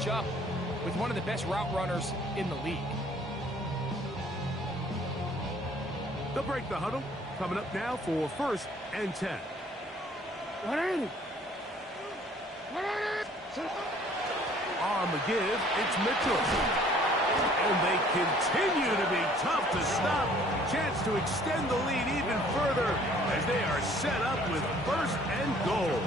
match up with one of the best route runners in the league. They'll break the huddle. Coming up now for 1st and 10. On the give, it's Mitchell. And they continue to be tough to stop. Chance to extend the lead even further as they are set up with 1st and goal.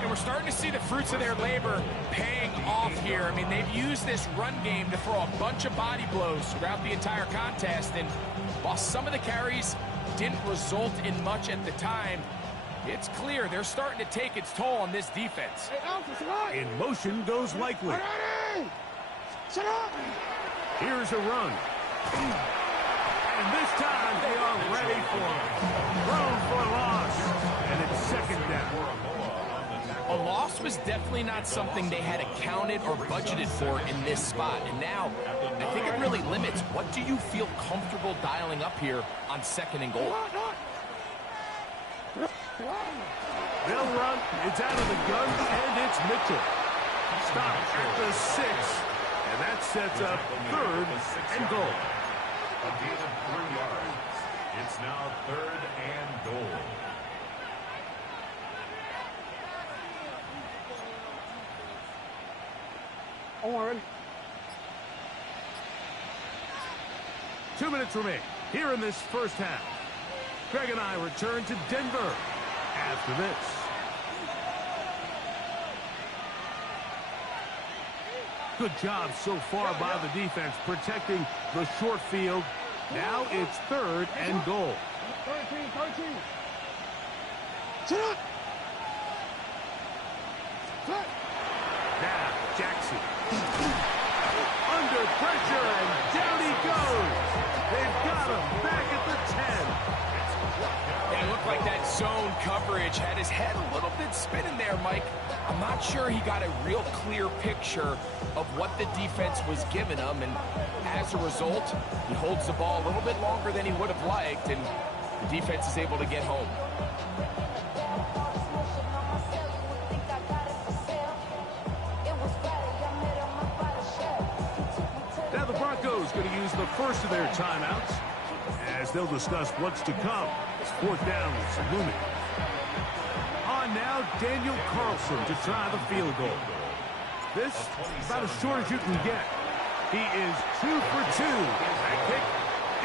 And we're starting to see the fruits of their labor paying off here. I mean, they've used this run game to throw a bunch of body blows throughout the entire contest. And while some of the carries didn't result in much at the time, it's clear they're starting to take its toll on this defense. In motion goes Likely. Here's a run. And this time they are ready for it. Thrown for a loss. And it's 2nd down. A loss was definitely not something they had accounted or budgeted for in this spot. And now, I think it really limits what do you feel comfortable dialing up here on 2nd and goal. They'll run. It's out of the gun, and it's Mitchell. Stop at the 6. And that sets up 3rd and goal. A gain of 3 yards. It's now 3rd and goal. On. 2 minutes remain here in this 1st half. Greg and I return to Denver after this. Good job so far by the defense protecting the short field. Now it's 3rd and goal. 13. Now Jackson. Under pressure, and down he goes. They've got him back at the 10. Yeah, it looked like that zone coverage had his head a little bit spinning there, Mike. I'm not sure he got a real clear picture of what the defense was giving him, and as a result, he holds the ball a little bit longer than he would have liked, and the defense is able to get home. Now the Broncos going to use the first of their timeouts as they'll discuss what's to come. It's 4th down with looming. On now, Daniel Carlson to try the field goal. This about as short as you can get. He is 2 for 2. That kick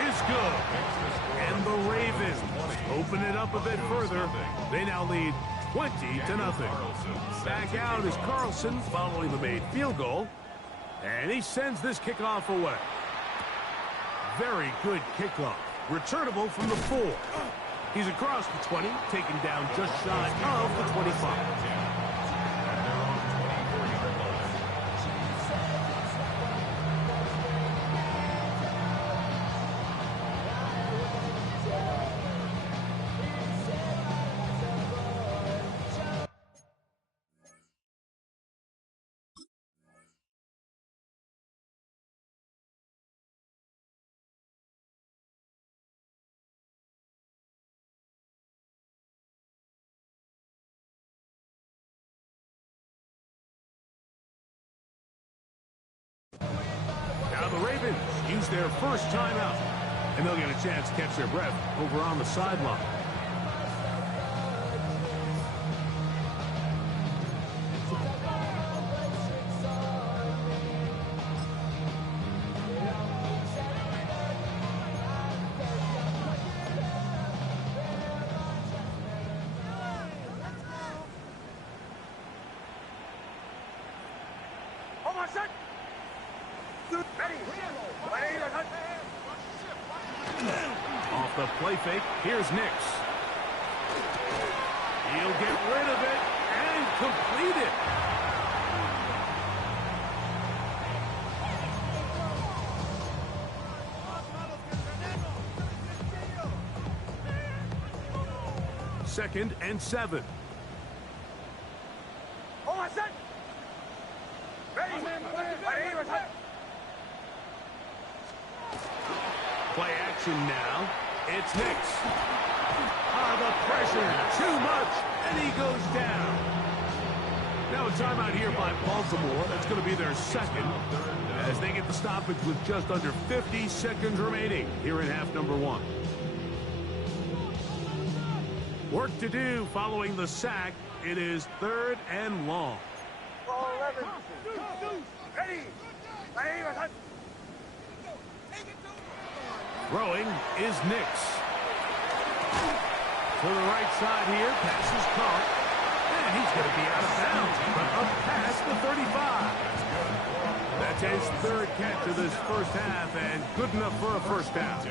is good. And the Ravens open it up a bit further. They now lead 20-0. Back out is Carlson following the made field goal. And he sends this kickoff away. Very good kickoff. Returnable from the 4. He's across the 20, taken down just shy of the 25. Now the Ravens use their first timeout, and they'll get a chance to catch their breath over on the sideline. Off the play fake, here's Nix. He'll get rid of it and complete it. Second and 7. Play action now. It's Nix. The pressure, too much, and he goes down. Now a timeout here by Baltimore. That's going to be their second as they get the stoppage with just under 50 seconds remaining here in half number one. Work to do following the sack. It is 3rd and long. Throwing is Nix. To the right side here, pass is caught. And he's going to be out of bounds, but up past the 35. That's his 3rd catch of this first half, and good enough for a first down.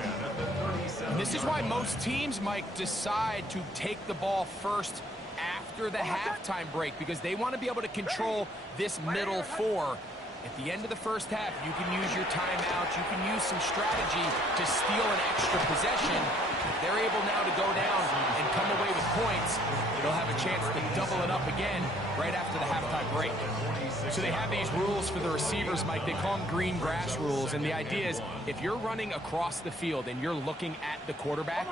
And this is why most teams, Mike, decide to take the ball first after the halftime break, because they want to be able to control this middle 4. At the end of the first half, you can use your timeouts. You can use some strategy to steal an extra possession. If they're able now to go down and come away with points, they'll have a chance to double it up again right after the halftime break. So they have these rules for the receivers, Mike. They call them green grass rules. And the idea is if you're running across the field and you're looking at the quarterback,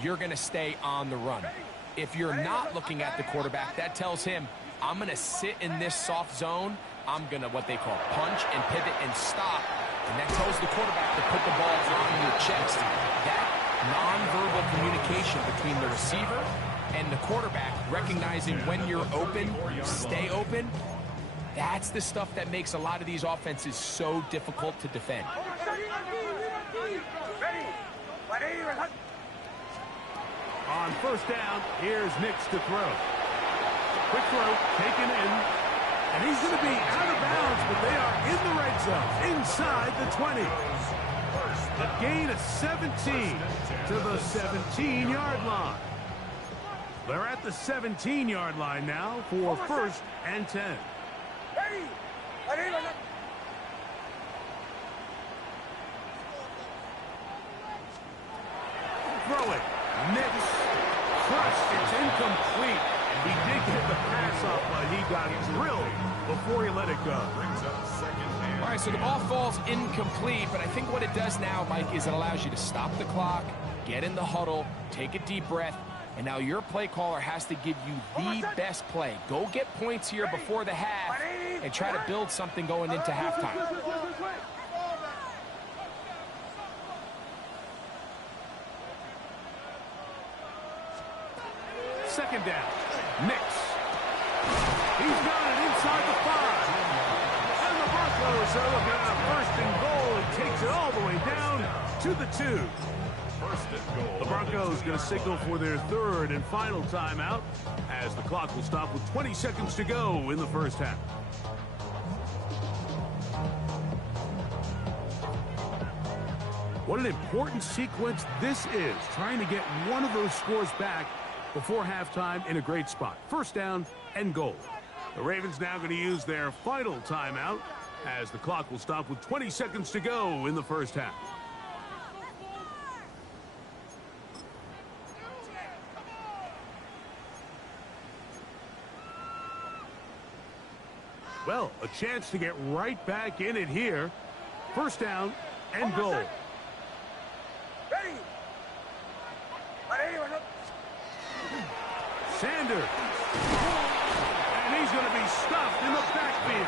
you're going to stay on the run. If you're not looking at the quarterback, that tells him, I'm going to sit in this soft zone. I'm going to what they call punch and pivot and stop. And that tells the quarterback to put the ball on your chest. That nonverbal communication between the receiver and the quarterback, recognizing when you're open, stay open, that's the stuff that makes a lot of these offenses so difficult to defend. On first down, here's Nix to throw. Quick throw, taken in. And he's going to be out of bounds, but they are in the red zone, inside the 20. A gain of 17 to the 17-yard line. They're at the 17-yard line now for 1st and 10. Throw it. Nix. Crushed. It's incomplete. He did get the pass off, but he got drilled before he let it go. All right, so the ball falls incomplete, but I think what it does now, Mike, is it allows you to stop the clock, get in the huddle, take a deep breath, and now your play caller has to give you the best play. Go get points here before the half and try to build something going into halftime. Second down. Nix. He's got it inside the 5. And the Broncos are looking at a 1st and goal. It takes it all the way down to the 2. 1st and goal. The Broncos going to signal for their 3rd and final timeout as the clock will stop with 20 seconds to go in the first half. What an important sequence this is, trying to get one of those scores back before halftime in a great spot. 1st down and goal. The Ravens now going to use their final timeout as the clock will stop with 20 seconds to go in the first half. Well, a chance to get right back in it here. 1st down and goal. Sanders. And he's going to be stuffed in the backfield.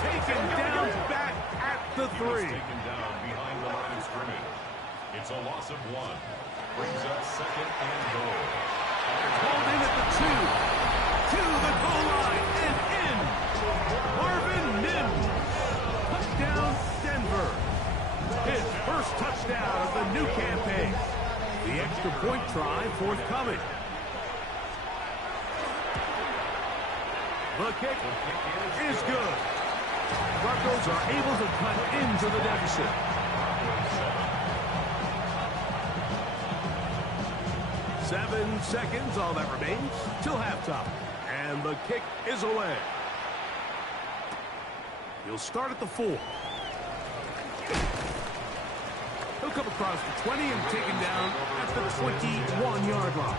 Taken down back at the 3. Taken down behind the line of scrimmage. It's a loss of 1. Brings up 2nd and goal. Called in at the 2. To the goal line and in. Marvin Mims. Touchdown, Denver. His 1st touchdown of the new campaign. The extra point try forthcoming. The kick is good. Broncos are able to cut into the deficit. 7 seconds, all that remains, till halftime. And the kick is away. He'll start at the 4. He'll come across the 20 and taken down at the 21-yard line.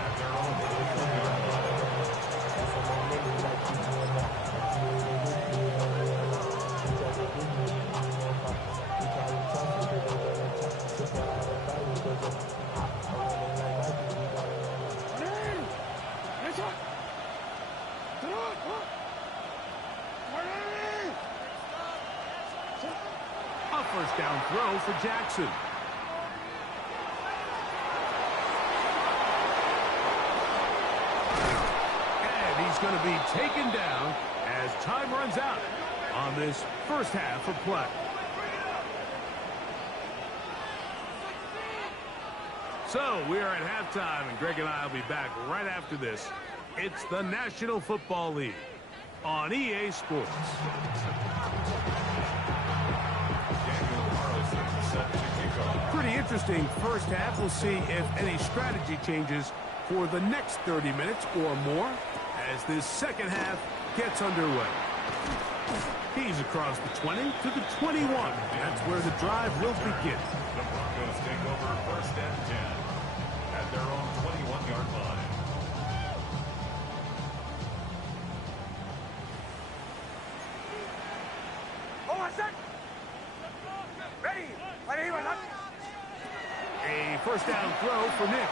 first down throw for Jackson. And he's going to be taken down as time runs out on this first half of play. So we are at halftime, and Greg and I will be back right after this. It's the National Football League on EA Sports. Pretty interesting first half. We'll see if any strategy changes for the next 30 minutes or more as this second half gets underway. He's across the 20 to the 21. That's where the drive will begin. The Broncos take over first and 10 at their own 21-yard line. A first down throw for Nix.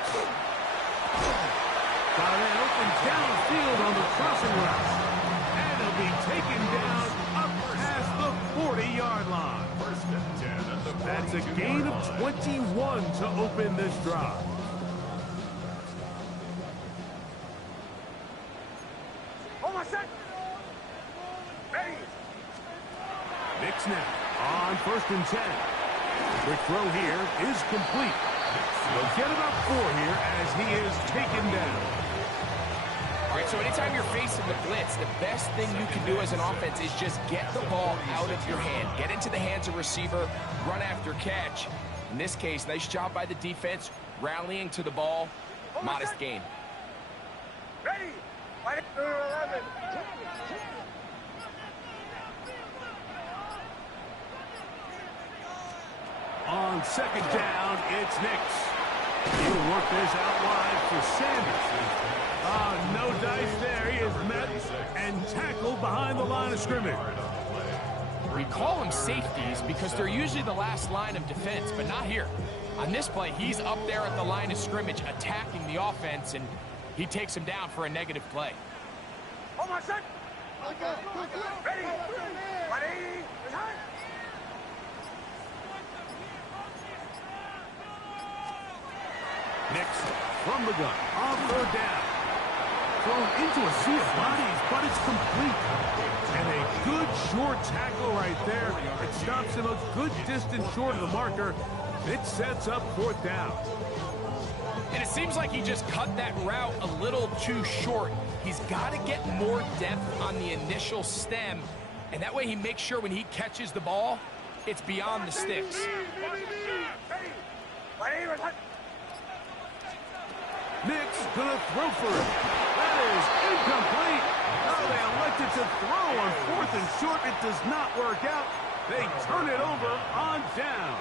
Got an open downfield on the crossing route. And he'll be taken down up past the 40-yard line. First and 10 at the 42-yard line. That's a gain of 21 to open this drive. Nix now on first and 10. Quick throw here is complete. They'll get about 4 here as he is taken down. All right, so anytime you're facing the blitz, the best thing you can do as an offense is just get the ball out of your hand. Get into the hands of receiver, run after catch. In this case, nice job by the defense, rallying to the ball. Modest gain. Ready? 11. On second down, it's Nix. He'll work this out wide for Sanders. No dice there. He is met and tackled behind the line of scrimmage. We call them safeties because they're usually the last line of defense, but not here. On this play, he's up there at the line of scrimmage attacking the offense, and he takes him down for a negative play. Hold on, son. Ready? 180. Nix from the gun. On third down. Thrown into a sea of bodies, but it's complete. And a good short tackle right there. It stops him a good distance short of the marker. It sets up fourth down. And it seems like he just cut that route a little too short. He's got to get more depth on the initial stem, and that way he makes sure when he catches the ball, it's beyond the sticks. Nix gonna throw for it. That is incomplete. Now they elected to throw on fourth and short. It does not work out. They turn it over on down.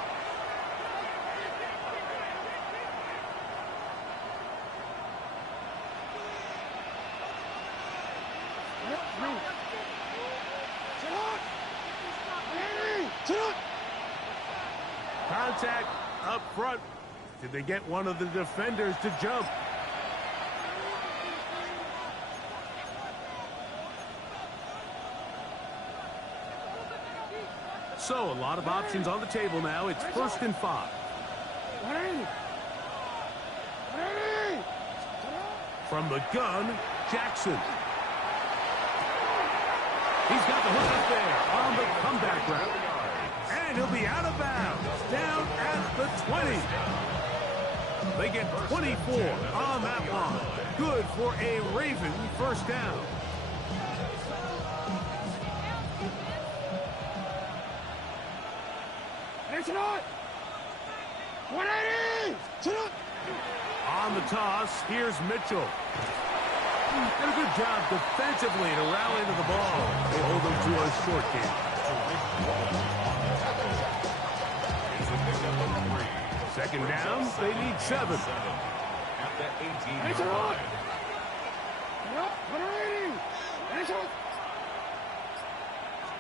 Contact up front. Did they get one of the defenders to jump? So, a lot of options on the table now. It's first and 5. From the gun, Jackson. He's got the hook up there on the comeback route. And he'll be out of bounds, down at the 20. They get 24 on that line. Good for a Raven first down. On the toss, here's Mitchell. Did a good job defensively to rally to the ball. They hold him to a short game. Second down, they need 7. At the 18-yard line.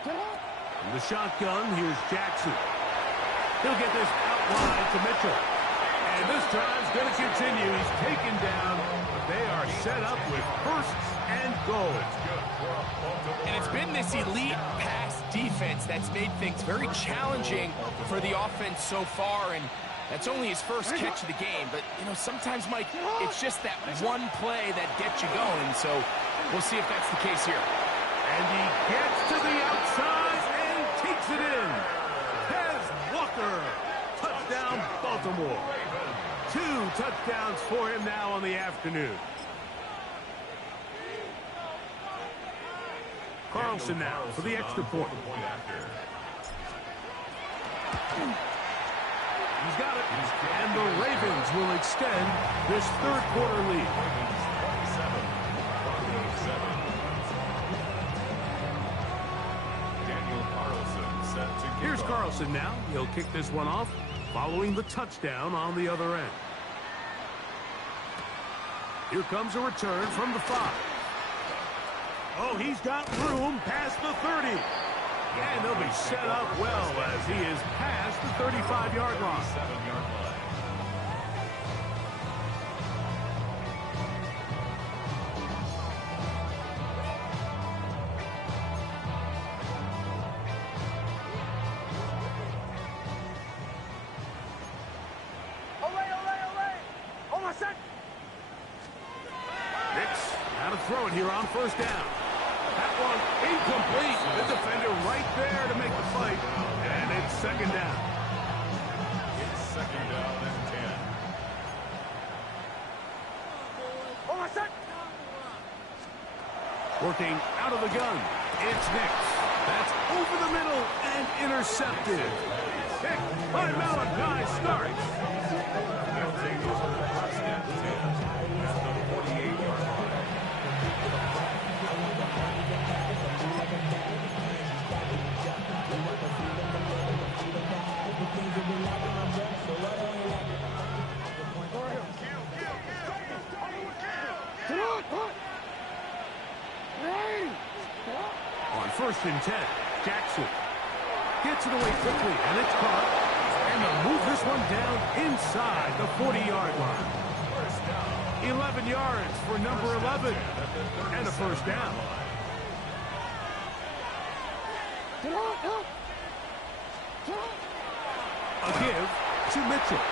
From the shotgun, here's Jackson. He'll get this out wide to Mitchell. And this drive's going to continue. He's taken down, but they are set up with firsts and goal. And it's been this elite pass defense that's made things very challenging for the offense so far, and that's only his first catch of the game. But, you know, sometimes, Mike, it's just that one play that gets you going, so we'll see if that's the case here. And he gets to the outside and takes it in. Tez Walker, touchdown Baltimore. 2 touchdowns for him now on the afternoon. Carlson now for the extra point. He's got it. And the Ravens will extend this third quarter lead. Here's Carlson now. He'll kick this one off following the touchdown on the other end. Here comes a return from the 5. Oh, he's got room past the 30. And they'll be set up well as he is past the 35-yard line. Nix, now to throw it here on first down. That one incomplete. The defender right there to make the fight. And it's second down. It's second down and 10. Working out of the gun. It's Nix. That's over the middle and intercepted. Pick by Malachi Starks. They'll take over first and 10 at the 48-yard line. On first and 10, Jackson gets it away quickly, and it's caught. And they'll move this one down inside the 40-yard line. 11 yards for number 11, and a first down. A give to Mitchell.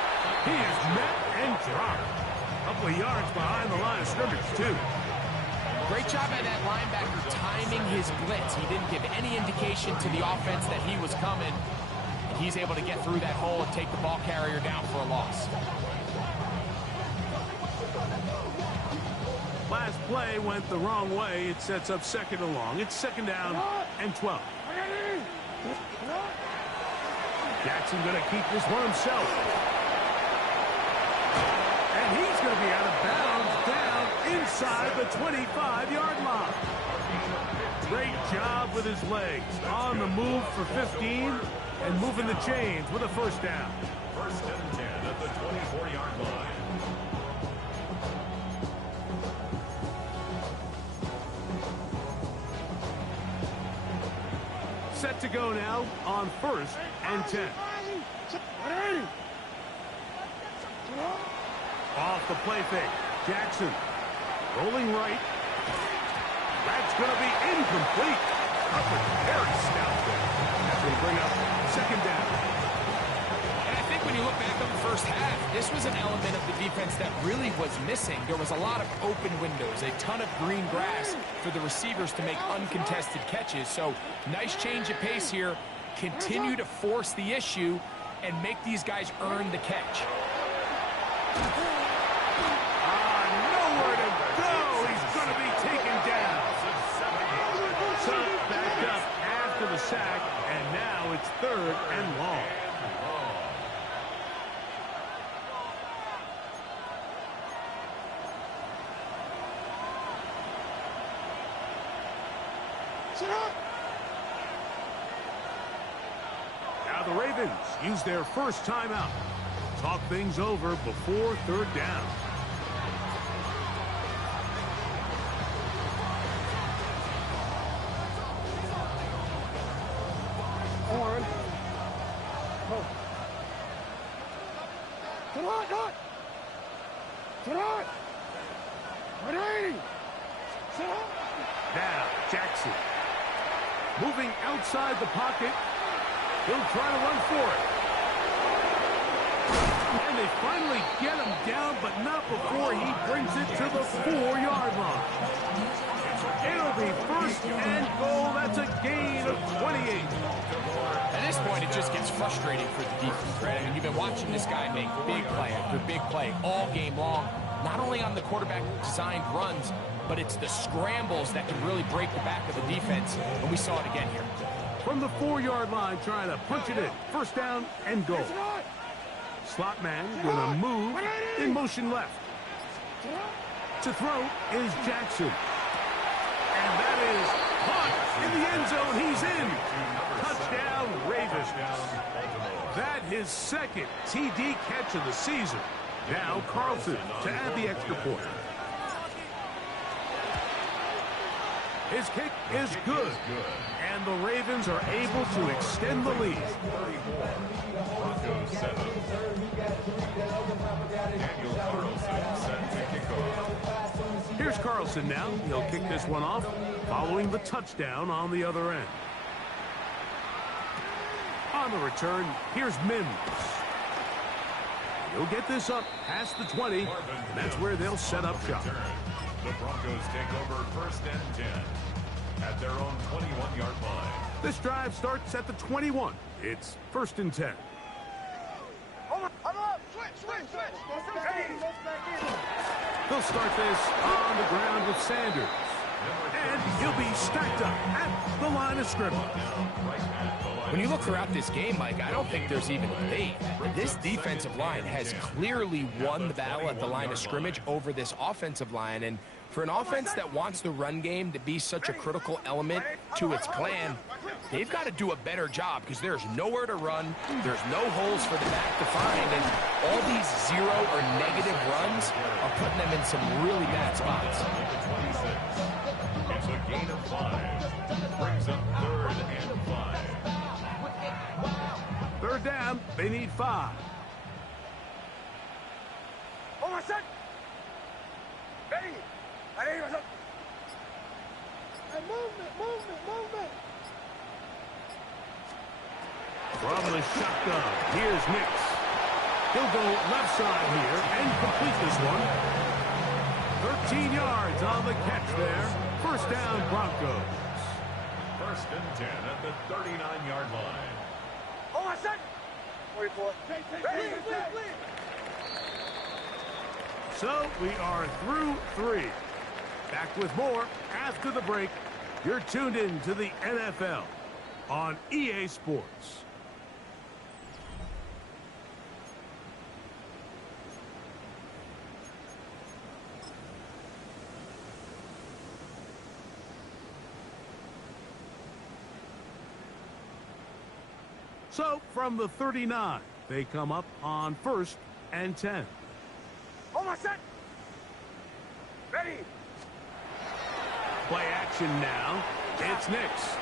He is met and dropped. A couple of yards behind the line of scrimmage, too. Great job by that linebacker timing his blitz. He didn't give any indication to the offense that he was coming. He's able to get through that hole and take the ball carrier down for a loss. Last play went the wrong way. It sets up second and long. It's second down and 12. Jackson going to keep this one himself. And he's going to be out of bounds down inside the 25-yard line. Great job with his legs. On the move for 15 and moving the chains with a first down. First and 10 at the 24-yard line. Set to go now on first and 10. Off the play fake. Jackson rolling right. That's going to be incomplete. Coverage very stout there. As we bring up second down. And I think when you look back on the first half, this was an element of the defense that really was missing. There was a lot of open windows, a ton of green grass for the receivers to make uncontested catches. So nice change of pace here. Continue to force the issue and make these guys earn the catch. Nowhere to go. He's going to be taken down. So backed up after the sack, and now it's third and long. Now the Ravens use their first timeout. Talk things over before third down. Now, Jackson. Moving outside the pocket. He'll try to run for it. And they finally get him down, but not before he brings it to the 4-yard line. It'll be first and goal. That's a gain of 28. At this point, it just gets frustrating for the defense, right? I mean, you've been watching this guy make big play after big play all game long, not only on the quarterback-designed runs, but it's the scrambles that can really break the back of the defense, and we saw it again here. From the 4-yard line, trying to punch it in. First down and goal. Slot man gonna move in motion left. To throw is Jackson. And that is caught in the end zone. He's in. Touchdown, Ravens. That his second TD catch of the season. Now Carlson to add the extra point. His kick is good. And the Ravens are able to extend the lead. Broncos 7. Daniel Carlson set to kick off. Here's Carlson now. He'll kick this one off, following the touchdown on the other end. On the return, here's Mims. He'll get this up past the 20, and that's where they'll set up shop. The Broncos take over first and 10 at their own 21-yard line. This drive starts at the 21. It's first and 10. They'll start this on the ground with Sanders. And he'll be stacked up at the line of scrimmage. When you look throughout this game, Mike, I don't think there's even a debate. This defensive line has clearly won the battle at the line of scrimmage over this offensive line. And for an offense that wants the run game to be such a critical element to its plan, they've got to do a better job because there's nowhere to run. There's no holes for the back to find. And all these zero or negative runs are putting them in some really bad spots. It's a gain of 5. Brings up 3rd and 5. Third down, they need 5. From the shotgun, here's Nix. He'll go left side here and complete this one. 13 yards on the catch there. First down, Broncos. First and 10 at the 39-yard line. So we are through 3. Back with more after the break. You're tuned in to the NFL on EA Sports. So, from the 39, they come up on first and 10. Ready. Play action now. It's Nix.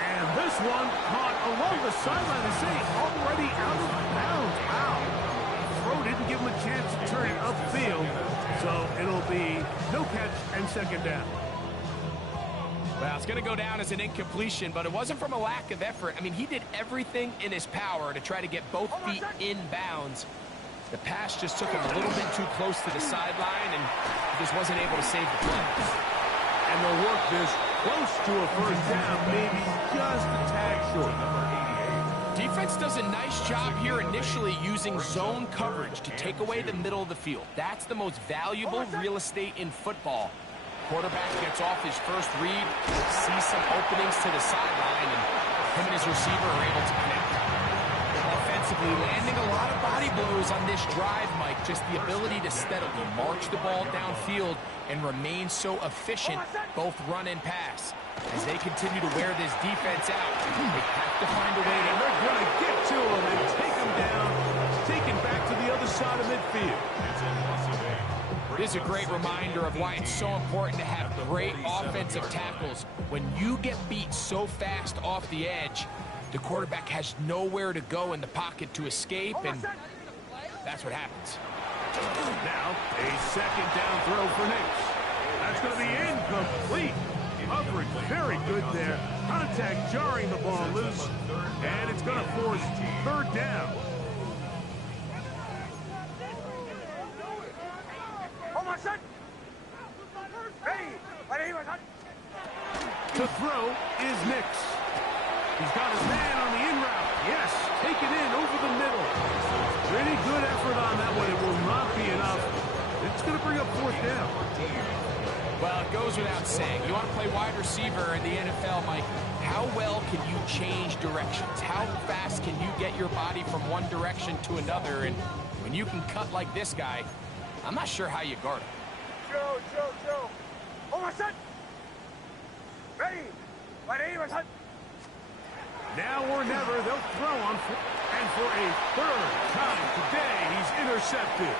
And this one caught along the sideline. They say already out of bounds. Wow. Throw didn't give him a chance to turn it upfield. So it'll be no catch and second down. Well, it's going to go down as an incompletion, but it wasn't from a lack of effort. I mean, he did everything in his power to try to get both feet in bounds. The pass just took him a little bit too close to the sideline, and he just wasn't able to save the play. And they'll work this close to a first down, maybe just a tag short. Defense does a nice job here initially using zone coverage to take away the middle of the field. That's the most valuable real estate in football. Quarterback gets off his first read, sees some openings to the sideline, and him and his receiver are able to connect. Offensively, landing a lot of body blows on this drive, Mike. Just the ability to steadily march the ball downfield and remain so efficient, both run and pass. As they continue to wear this defense out, they have to find a way to... And they're going to get to him and take him down, take him back to the other side of midfield. It's a loss of 8. This is a great reminder of why it's so important to have great offensive tackles. When you get beat so fast off the edge, the quarterback has nowhere to go in the pocket to escape, and that's what happens. Now, a second down throw for Nix. That's going to be incomplete. Coverage very good there. Contact jarring the ball loose, and it's going to force third down. The throw is Nix. He's got his man on the in route. Yes, take it in over the middle. Pretty good effort on that one. It will not be enough. It's going to bring up fourth down. Well, it goes without saying. You want to play wide receiver in the NFL, Mike. How well can you change directions? How fast can you get your body from one direction to another? And when you can cut like this guy, I'm not sure how you guard him. Joe. Hold my son. Ready. Now or never, they'll throw on. And for a third time today, he's intercepted.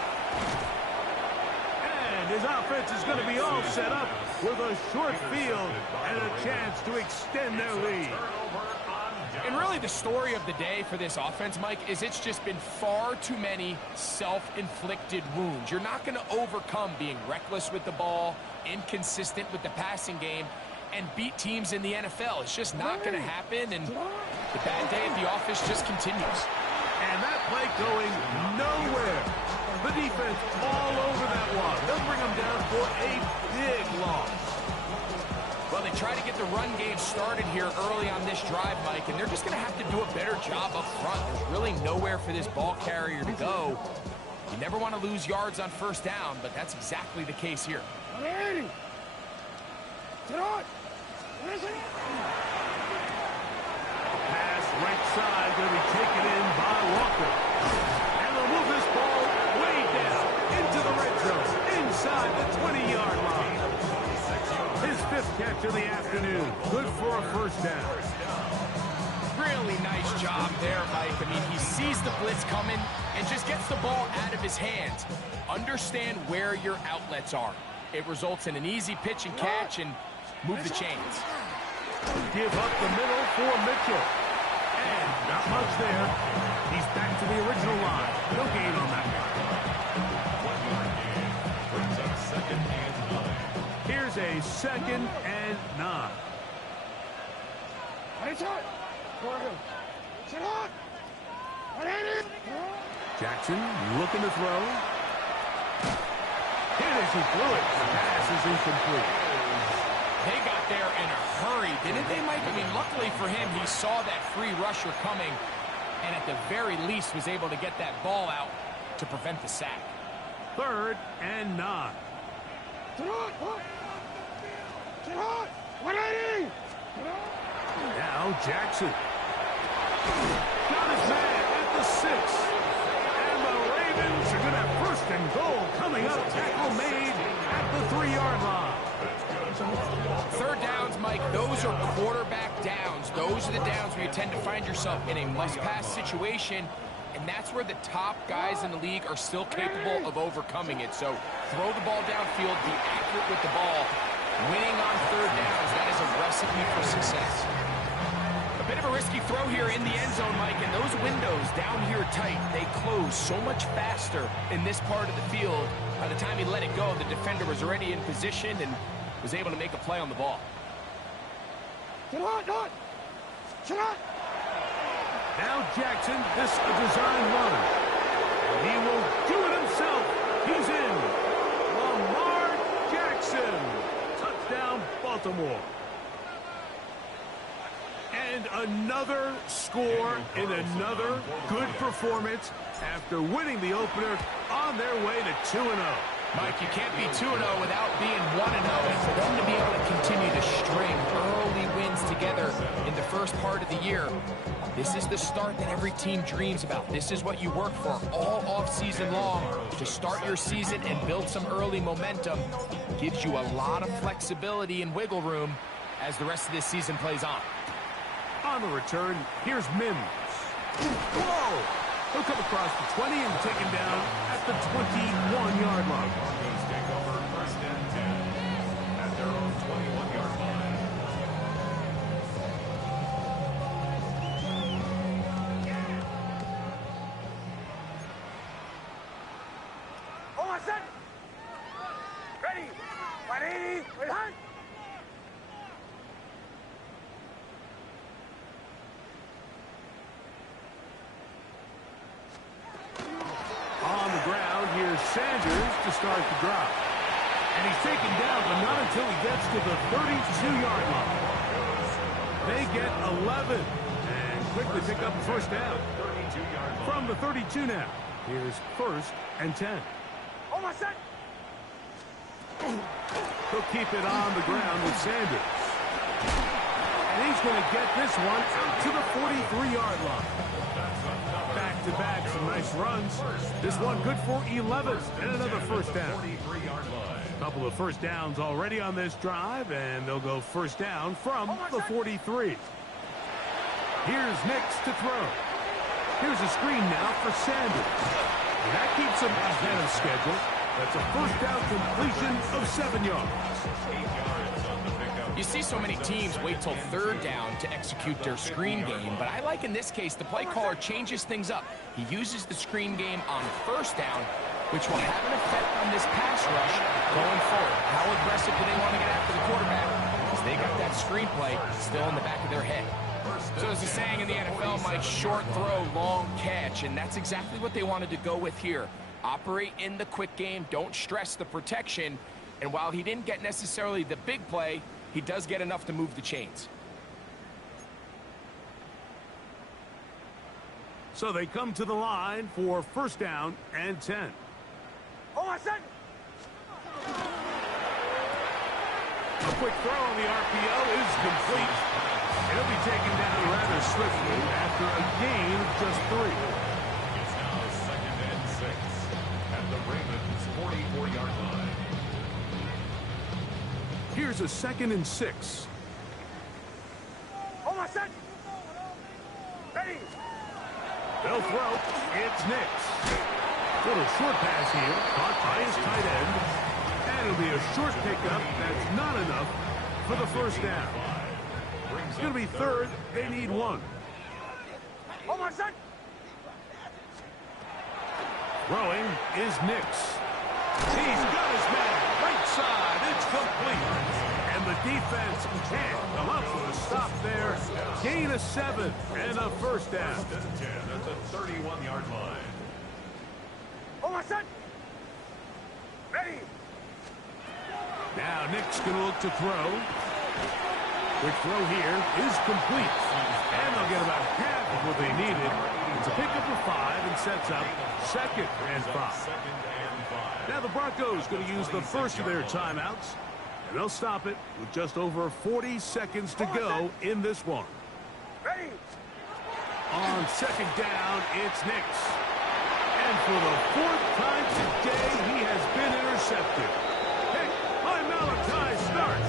And his offense is going to be all set up with a short field and a chance to extend their lead. And really the story of the day for this offense, Mike, is it's just been far too many self-inflicted wounds. You're not going to overcome being reckless with the ball, inconsistent with the passing game, and beat teams in the NFL. It's just not going to happen, and the bad day at the office just continues. And that play going nowhere. The defense all over that one. They'll bring them down for a big loss. Well, they try to get the run game started here early on this drive, Mike, and they're just going to have to do a better job up front. There's really nowhere for this ball carrier to go. You never want to lose yards on first down, but that's exactly the case here. Pass right side, going to be taken in by Walker. And they'll move this ball way down into the red zone, inside the 20-yard line. His fifth catch of the afternoon. Good for a first down. Really nice job there, Mike. I mean, he sees the blitz coming and just gets the ball out of his hands. Understand where your outlets are. It results in an easy pitch and catch and move the chains. Give up the middle for Mitchell. And not much there. He's back to the original line. No gain on that one. Brings up second and 9. Here's a second and 9. Jackson looking to throw. Hit as he threw it. The pass is incomplete. They got there in a hurry, didn't they, Mike? I mean, luckily for him, he saw that free rusher coming and at the very least was able to get that ball out to prevent the sack. Third and 9. Now Jackson. Got his man at the 6. And the Ravens are going to have first and goal coming up. Tackle made at the 3-yard line. Third downs, Mike, those are quarterback downs. Those are the downs where you tend to find yourself in a must-pass situation, and that's where the top guys in the league are still capable of overcoming it. So throw the ball downfield, be accurate with the ball. Winning on third downs, that is a recipe for success. A bit of a risky throw here in the end zone, Mike, and those windows down here tight, they close so much faster in this part of the field. By the time he let it go, the defender was already in position and was able to make a play on the ball. Now Jackson, this a design run. And he will do it himself. He's in. Lamar Jackson. Touchdown, Baltimore. And another score in another good performance after winning the opener on their way to 2-0. Mike, you can't be 2-0 without being 1-0, and for them to be able to continue to string early wins together in the first part of the year, this is the start that every team dreams about. This is what you work for all off-season long, to start your season and build some early momentum. Gives you a lot of flexibility and wiggle room as the rest of this season plays on. On the return, here's Mims. Whoa! He'll come across the 20 and taken down at the 21-yard line. Broncos take over first and 10 at their own 21-yard line. Sanders to start the drive. And he's taken down, but not until he gets to the 32-yard line. They get 11 and quickly pick up a first down. From the 32 now, here's 1st and 10. On my set. He'll keep it on the ground with Sanders. And he's going to get this one out to the 43-yard line. Back-to-back, some nice runs. This one good for 11 and another first down. Couple of first downs already on this drive, and they'll go first down from the 43. Here's Nix to throw. Here's a screen now for Sanders. And that keeps him ahead of schedule. That's a first down completion of 7 yards. You see so many teams wait till 3rd down to execute their screen game, but I like in this case the play caller changes things up. He uses the screen game on 1st down, which will have an effect on this pass rush going forward. How aggressive do they want to get after the quarterback? Because they got that screenplay still in the back of their head. So as the saying in the NFL, Mike, short throw, long catch, and that's exactly what they wanted to go with here. Operate in the quick game, don't stress the protection, and while he didn't get necessarily the big play, he does get enough to move the chains. So they come to the line for first down and 10. On my set. A quick throw on the RPO is complete. It'll be taken down rather swiftly after a gain of just 3. It's now 2nd and 6 at the Ravens' 44-yard line. Here's a 2nd and 6. On my set. Ready. They'll throw. It's Nix. Little short pass here, caught by his tight end. And it'll be a short pickup that's not enough for the first down. It's going to be 3rd. They need 1. On my set. Throwing is Nix. He's got his man. Right side. It's complete. And the defense can't come up with a stop there. Gain of 7 and a first down. That's a 31-yard line. On my set. Ready. Now Nick's going to look to throw. Quick throw here is complete. And they'll get about half of what they needed. It's a pickup of 5 and sets up 2nd and 5. Now the Broncos going to use the first of their timeouts. And they'll stop it with just over 40 seconds to go in this one. Ready. On 2nd down, it's Nix. And for the 4th time today, he has been intercepted. Hey, my Malachi starts.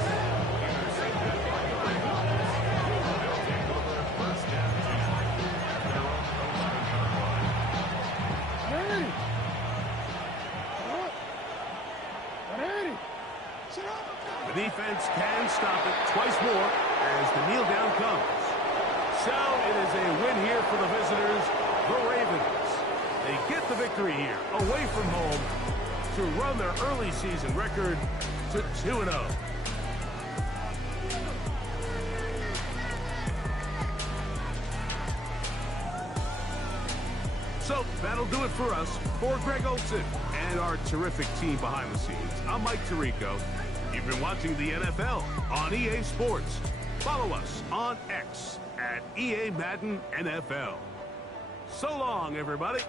The defense can stop it twice more as the kneel down comes. So it is a win here for the visitors, the Ravens. They get the victory here, away from home, to run their early season record to 2-0. So that'll do it for us. For Greg Olson and our terrific team behind the scenes, I'm Mike Tirico. You've been watching the NFL on EA Sports. Follow us on X at EA Madden NFL. So long, everybody.